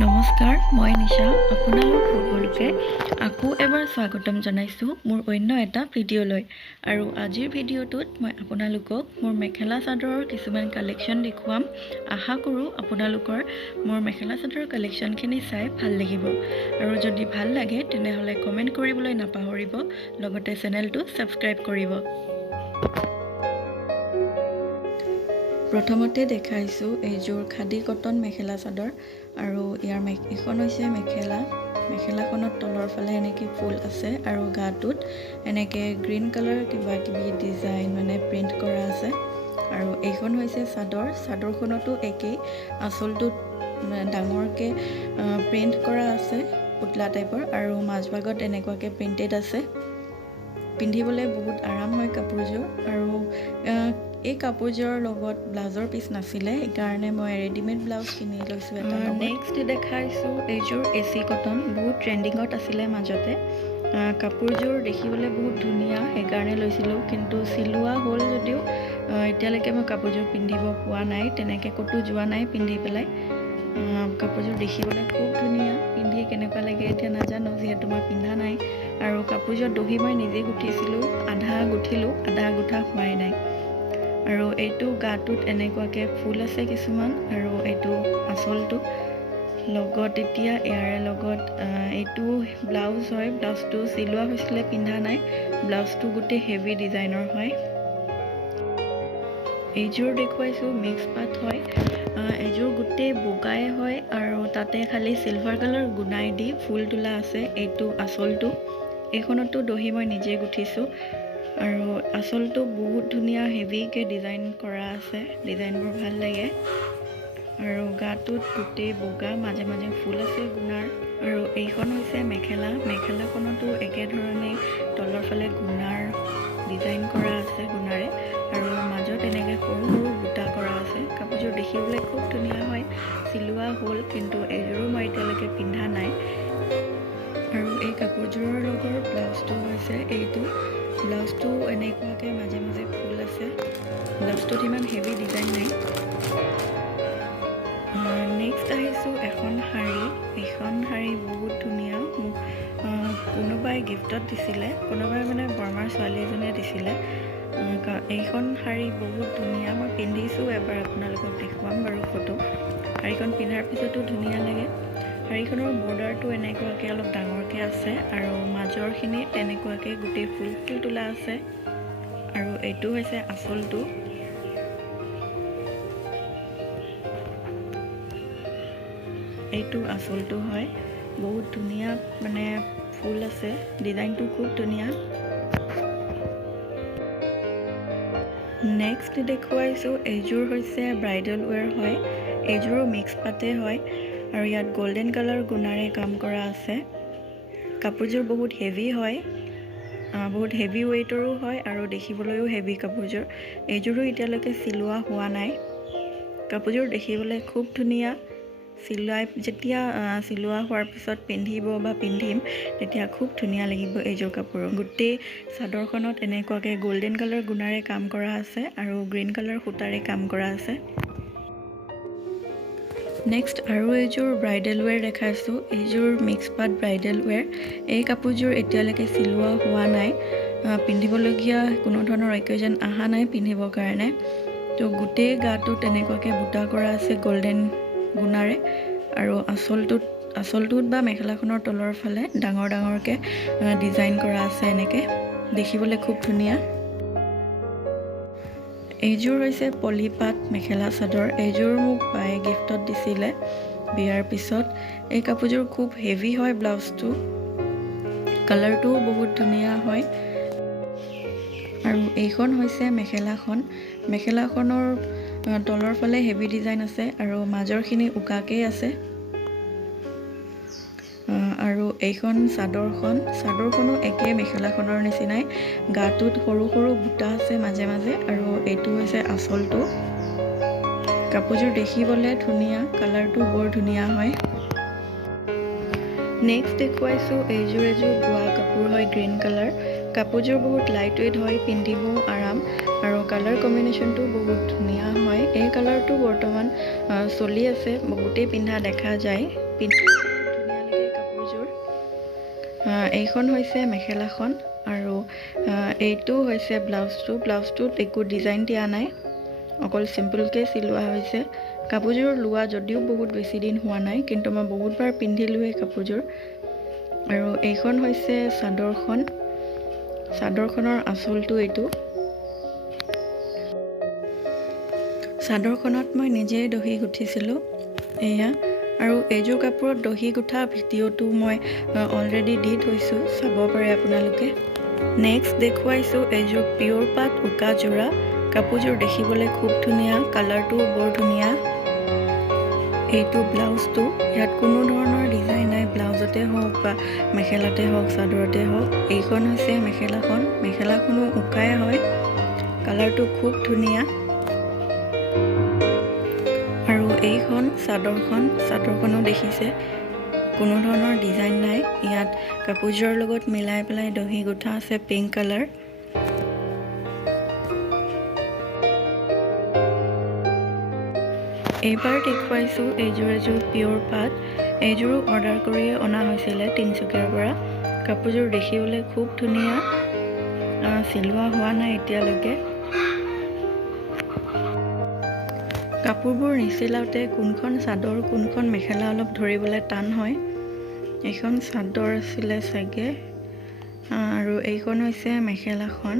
নমস্কাৰ, মই নিশা। আপোনালোক সকলোকে আকৌ এবাৰ স্বাগতম জনাইছোঁ মোৰ অন্য এটা ভিডিঅ'লৈ। আৰু আজিৰ ভিডিঅ'টোত মই আপোনালোকক মোৰ মেখেলা চাদৰৰ কিছুমান কালেকশ্যন দেখুৱাম। আশা কৰোঁ আপোনালোকৰ মোৰ মেখেলা চাদৰৰ কালেকশ্যনখিনি চাই ভাল লাগিব। আৰু যদি ভাল লাগে তেনেহ'লে কমেণ্ট কৰিবলৈ নাপাহৰিব, লগতে চেনেলটো ছাবস্ক্ৰাইব কৰিব। প্ৰথমতে দেখাইছোঁ এইযোৰ খাদী কটন মেখেলা চাদৰ। আৰু ইয়াৰ এইখন হৈছে মেখেলাখনত তলৰ ফালে এনেকৈ ফুল আছে আৰু গাটোত এনেকৈ গ্ৰীণ কালাৰ কিবা কিবি ডিজাইন প্ৰিণ্ট কৰা আছে। আৰু এইখন হৈছে চাদৰখনতো একেই, আঁচলটোত ডাঙৰকৈ প্ৰিণ্ট কৰা আছে পুতলা টাইপৰ, আৰু মাজভাগত এনেকুৱাকৈ প্ৰিণ্টেড আছে। পিন্ধিবলৈ বহুত আৰাম হয় কাপোৰযোৰ। আৰু এই কাপোৰযোৰৰ লগত ব্লাউজৰ পিচ নাছিলে, সেইকাৰণে মই ৰেডিমেড ব্লাউজ কিনি লৈছোঁ এটা। নেক্সট দেখাইছোঁ এইযোৰ AC কটন, বহুত ট্ৰেণ্ডিঙত আছিলে মাজতে। কাপোৰযোৰ দেখিবলৈ বহুত ধুনীয়া, সেইকাৰণে লৈছিলোঁ। কিন্তু চিলোৱা হ'ল যদিও এতিয়ালৈকে মই কাপোৰযোৰ পিন্ধিব পোৱা নাই, তেনেকৈ ক'তো যোৱা নাই পিন্ধি পেলাই। কাপোৰযোৰ দেখিবলৈ খুব ধুনীয়া, পিন্ধি কেনেকুৱা লাগে এতিয়া নাজানো, যিহেতু মই পিন্ধা নাই। আৰু কাপোৰযোৰ দহি মই নিজে গুঠিছিলোঁ, আধা গুঠিলোঁ, আধা গুঠা হোৱাই নাই। আৰু এইটো গাটোত এনেকুৱাকৈ ফুল আছে কিছুমান, আৰু এইটো আঁচলটো লগত এতিয়া ইয়াৰে লগত এইটো ব্লাউজ হয়। ব্লাউজটো চিলোৱা হৈছিলে, পিন্ধা নাই। ব্লাউজটো গোটেই হেভি ডিজাইনৰ হয়। এইযোৰ দেখুৱাইছোঁ মিক্স পাট হয়। এইযোৰ গোটেই বগাই হয় আৰু তাতে খালি চিলভাৰ কালাৰ গুণাই দি ফুল তোলা আছে। এইটো আঁচলটো, এইখনতো দহি মই নিজে গুঠিছোঁ। আৰু আঁচলটো বহুত ধুনীয়া হেভিকৈ ডিজাইন কৰা আছে, ডিজাইনবোৰ ভাল লাগে। আৰু গাটোত গোটেই বগা, মাজে মাজে ফুল আছে গুণাৰ। আৰু এইখন হৈছে মেখেলাখনতো একেধৰণে তলৰ ফালে গুণাৰ ডিজাইন কৰা আছে গুণাৰে, আৰু মাজত এনেকৈ সৰু সৰু বুটা কৰা আছে। কাপোৰযোৰ দেখিবলৈ খুব ধুনীয়া হয়, চিলোৱা হ'ল, কিন্তু এইযোৰো মই এতিয়ালৈকে পিন্ধা নাই। আৰু এই কাপোৰযোৰৰ লগৰ ব্লাউজটো হৈছে এইটো। ব্লাউজটো এনেকুৱাকৈ মাজে মাজে ফুল আছে, ব্লাউজটোত ইমান হেভি ডিজাইন নাই। নেক্সট আহিছোঁ এখন শাৰী। এইখন শাৰী বহুত ধুনীয়া, মোক কোনোবাই গিফ্টত দিছিলে, কোনোবাই বৰমাৰ ছোৱালী এজনীয়ে দিছিলে। এইখন শাৰী বহুত ধুনীয়া, মই পিন্ধিছোঁ এবাৰ, আপোনালোকক দেখুৱাম বাৰু ফটো। শাৰীখন পিন্ধাৰ পিছতো ধুনীয়া লাগে। শাৰীখনৰ বৰ্ডাৰটো এনেকুৱাকৈ অলপ ডাঙৰকৈ আছে, আৰু মাজৰখিনিত তেনেকুৱাকৈ গোটেই ফুল তোলা আছে। আৰু এইটো হৈছে আঁচলটো। এইটো আঁচলটো হয়, বহুত ধুনীয়া ফুল আছে, ডিজাইনটো খুব ধুনীয়া। নেক্সট দেখুৱাইছোঁ এইযোৰ হৈছে ব্ৰাইডেল ৱেৰ হয়। এইযোৰো মিক্স পাতে হয়, আৰু ইয়াত গল্ডেন কালাৰ গুণাৰে কাম কৰা আছে। কাপোৰযোৰ বহুত হেভি হয়, বহুত হেভি ৱেইটৰো হয়, আৰু দেখিবলৈও হেভি কাপোৰযোৰ। এইযোৰো এতিয়ালৈকে চিলোৱা হোৱা নাই। কাপোৰযোৰ দেখিবলৈ খুব ধুনীয়া। যেতিয়া চিলোৱা হোৱাৰ পিছত পিন্ধিম তেতিয়া খুব ধুনীয়া লাগিব এইযোৰ কাপোৰ। গোটেই চাদৰখনত এনেকুৱাকৈ গল্ডেন কালাৰ গুণাৰে কাম কৰা আছে, আৰু গ্ৰীণ কালাৰ সূতাৰে কাম কৰা আছে। নেক্সট আৰু এইযোৰ ব্ৰাইডেল ৱেৰ দেখাইছোঁ। এইযোৰ মিক্স পাট ব্ৰাইডেল ৱেৰ। এই কাপোৰযোৰ এতিয়ালৈকে চিলোৱা হোৱা নাই, পিন্ধিবলগীয়া কোনো ধৰণৰ অকেজন অহা নাই পিন্ধিবৰ কাৰণে। তো গোটেই গাটোত তেনেকুৱাকৈ বুটা কৰা আছে গল্ডেন গুণাৰে, আৰু আঁচলটোত বা মেখেলাখনৰ তলৰ ফালে ডাঙৰ ডাঙৰকৈ ডিজাইন কৰা আছে, এনেকৈ দেখিবলৈ খুব ধুনীয়া। এইযোৰ হৈছে পলিপাট মেখেলা চাদৰ। এইযোৰ মোক বায়ে গিফ্টত দিছিলে বিয়াৰ পিছত। এই কাপোৰযোৰ খুব হেভি হয়, ব্লাউজটো কালাৰটোও বহুত ধুনীয়া হয়। আৰু এইখন হৈছে মেখেলাখনৰ তলৰ ফালে হেভি ডিজাইন আছে, আৰু মাজৰখিনি উকাকেই আছে। আৰু এইখন চাদৰখনো একে মেখেলাখনৰ নিচিনাই, গাটোত সৰু সৰু বুটা আছে মাজে মাজে। আৰু এইটো হৈছে আঁচলটো। কাপোৰযোৰ দেখিবলৈ ধুনীয়া, কালাৰটো বৰ ধুনীয়া হয়। নেক্সট দেখুৱাইছোঁ এইযোৰ বোৱা কাপোৰ হয়, গ্ৰীণ কালাৰ। কাপোৰযোৰ বহুত লাইট ৱেইট হয়, পিন্ধিবও আৰাম, আৰু কালাৰ কম্বিনেশ্যনটো বহুত ধুনীয়া হয়। এই কালাৰটো বৰ্তমান চলি আছে, বহুতেই পিন্ধা দেখা যায়। পিন্ধি ধুনীয়া লাগে কাপোৰযোৰ। এইখন হৈছে মেখেলাখন আৰু এইটো হৈছে ব্লাউজটো। ব্লাউজটোত একো ডিজাইন দিয়া নাই, অকল চিম্পলকৈ চিলোৱা হৈছে। কাপোৰযোৰ লোৱা যদিও বহুত বেছি দিন হোৱা নাই, কিন্তু মই বহুতবাৰ পিন্ধিলোঁ এই কাপোৰযোৰ। আৰু এইখন হৈছে চাদৰখন। চাদৰখনৰ আঁচলটো এইটো। চাদৰখনত মই নিজেই দহি গুঠিছিলোঁ এয়া। আৰু এইযোৰ কাপোৰত দহি গুঠা ভিডিঅ'টো মই অলৰেডি দি থৈছোঁ, চাব পাৰে আপোনালোকে। নেক্সট দেখুৱাইছোঁ এইযোৰ পিয়ৰ পাট উকা যোৰা। কাপোৰযোৰ দেখিবলৈ খুব ধুনীয়া, কালাৰটোও বৰ ধুনীয়া। এইটো ব্লাউজটো, ইয়াত কোনো ধৰণৰ ডিজাইন নাই, ব্লাউজতে হওক বা মেখেলাতে হওক, চাদৰতে হওক। এইখন হৈছে মেখেলাখন। মেখেলাখনো উকাই হয়, কালাৰটো খুব ধুনীয়া। আৰু এইখন চাদৰখন। চাদৰখনো দেখিছে, কোনো ধৰণৰ ডিজাইন নাই। ইয়াত কাপোৰযোৰৰ লগত মিলাই পেলাই দহি গুঠা আছে পিংক কালাৰ। এইবাৰ দেখুৱাইছোঁ এইযোৰ এযোৰ পিয়ৰ পাট। এইযোৰো অৰ্ডাৰ কৰিয়ে অনা হৈছিলে তিনিচুকীয়াৰ পৰা। কাপোৰযোৰ দেখিবলৈ খুব ধুনীয়া, চিলোৱা হোৱা নাই এতিয়ালৈকে। কাপোৰবোৰ নিচিলাওঁতে কোনখন চাদৰ কোনখন মেখেলা অলপ ধৰিবলৈ টান হয়। এইখন চাদৰ আছিলে চাগে, আৰু এইখন হৈছে মেখেলাখন।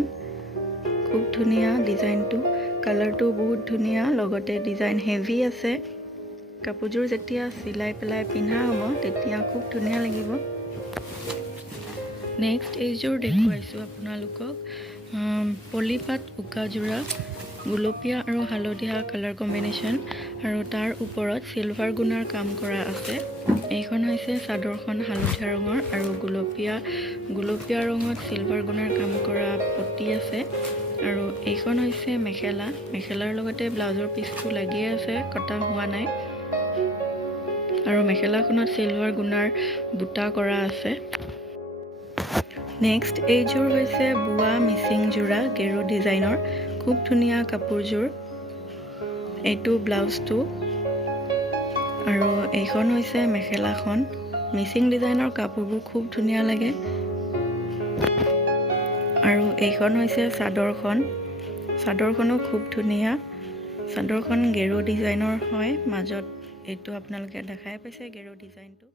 খুব ধুনীয়া ডিজাইনটো, কালাৰটো বহুত ধুনীয়া, লগতে ডিজাইন হেভি আছে। কাপোৰযোৰ যেতিয়া চিলাই পেলাই পিন্ধা হ'ব তেতিয়া খুব ধুনীয়া লাগিব। নেক্সট এইযোৰ দেখুৱাইছোঁ আপোনালোকক পলিপাট উকা যোৰা। গুলপীয়া আৰু হালধীয়া কালাৰ কম্বিনেশ্যন, আৰু তাৰ ওপৰত চিলভাৰ গুণাৰ কাম কৰা আছে। এইখন হৈছে চাদৰখন, হালধীয়া ৰঙৰ আৰু গুলপীয়া ৰঙত চিলভাৰ গুণাৰ কাম কৰা পটি আছে। আৰু এইখন হৈছে মেখেলা। মেখেলাৰ লগতে ব্লাউজৰ পিচটো লাগিয়ে আছে, কটা হোৱা নাই। আৰু মেখেলাখনত চিলভাৰ গুণাৰ বুটা কৰা আছে। নেক্সট এইযোৰ হৈছে বোৱা মিচিং যোৰা, গেৰু ডিজাইনৰ। খুব ধুনীয়া কাপোৰযোৰ। এইটো ব্লাউজটো, আৰু এইখন হৈছে মেখেলাখন। মিচিং ডিজাইনৰ কাপোৰবোৰ খুব ধুনীয়া লাগে। আৰু এইখন হৈছে চাদৰখন। চাদৰখনো খুব ধুনীয়া। চাদৰখন গেৰু ডিজাইনৰ হয়, মাজত এইটো আপোনালোকে দেখাই পাইছে গেৰু ডিজাইনটো।